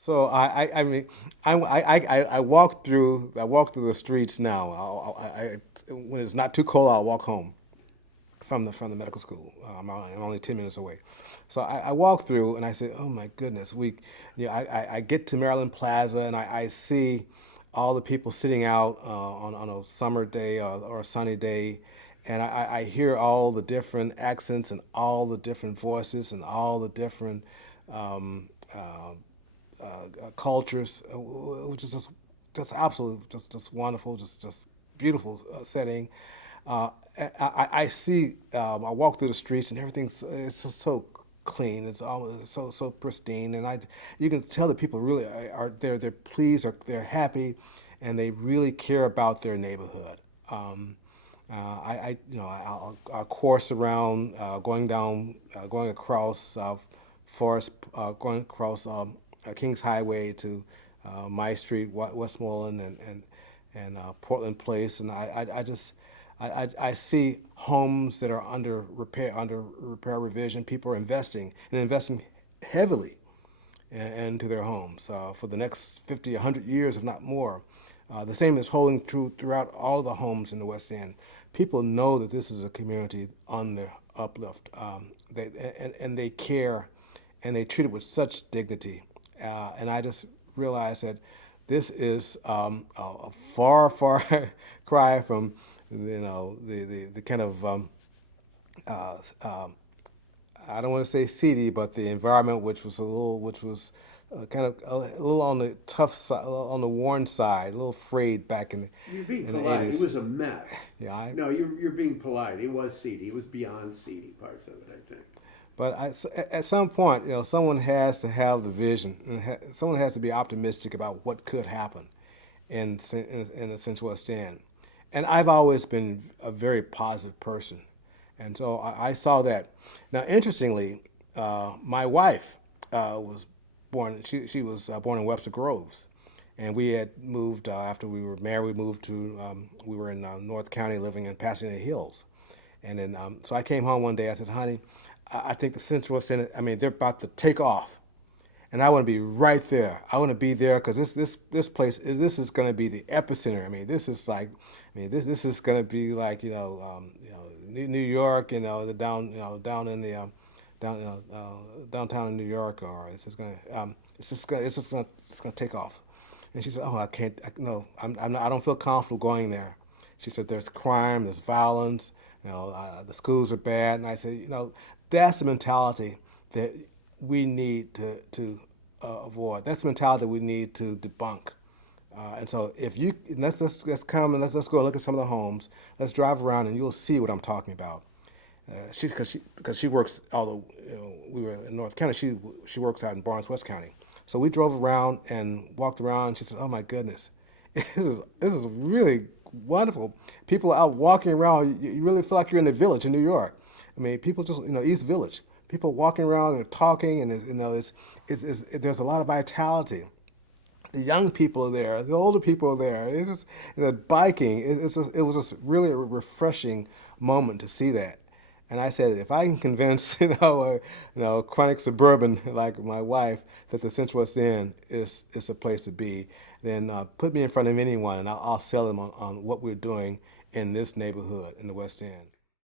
So I mean, I walk through the streets now. When it's not too cold, I'll walk home from the medical school. I'm only 10 minutes away, so I walk through and I say, "Oh my goodness, I get to Maryland Plaza and I see all the people sitting out on a summer day or a sunny day, and I hear all the different accents and all the different voices and all the different um, cultures, which is just absolutely just wonderful, just beautiful setting. I see. I walk through the streets and everything's it's just so clean. It's almost so pristine, and you can tell that people really are they're pleased or they're happy, and they really care about their neighborhood. I'll course around, going across Forest, going across Kings Highway to My Street, Westmoreland, and Portland Place, and I see homes that are under repair revision. People are investing heavily into their homes for the next 50, 100 years, if not more. The same is holding true throughout all the homes in the West End. People know that this is a community on the uplift. And they care, and they treat it with such dignity. And I just realized that this is a far cry from, the kind of uh, um, I don't want to say seedy, but the environment, which was kind of a little on the tough side, on the worn side, a little frayed back You're being in the polite. It eighties. was a mess. Yeah, No, you're being polite. It was seedy. It was beyond seedy parts of it, I think. but at some point, someone has to have the vision, and someone has to be optimistic about what could happen in the Central West End. And I've always been a very positive person, and so I saw that. Now, interestingly, my wife was born. She was born in Webster Groves, and we had moved after we were married. We moved to we were in North County, living in Pasadena Hills, and then so I came home one day. I said, "Honey, I think the Central Senate. I mean, they're about to take off, and I want to be right there. I want to be there because this place is going to be the epicenter. I mean, this is going to be like New York. The down in the downtown in New York, or it's gonna take off." And she said, "Oh, I can't. No, I don't feel comfortable going there." She said, "There's crime, there's violence. The schools are bad." And I said, that's the mentality that we need to avoid. That's the mentality we need to debunk. And so, if you let's come and let's go and look at some of the homes. Let's drive around, and you'll see what I'm talking about. Because she works, although we were in North County, she works out in Barnes West County. So we drove around and walked around. And she said, "Oh my goodness, this is really wonderful. People are out walking around. You really feel like you're in the village in New York. I mean, people just East Village. People walking around and talking, and there's a lot of vitality. The young people are there, the older people are there. It's just biking. It was just really a refreshing moment to see that. And I said, if I can convince chronic suburban like my wife that the Central West End is a place to be, then put me in front of anyone, and I'll sell them on what we're doing in this neighborhood in the West End.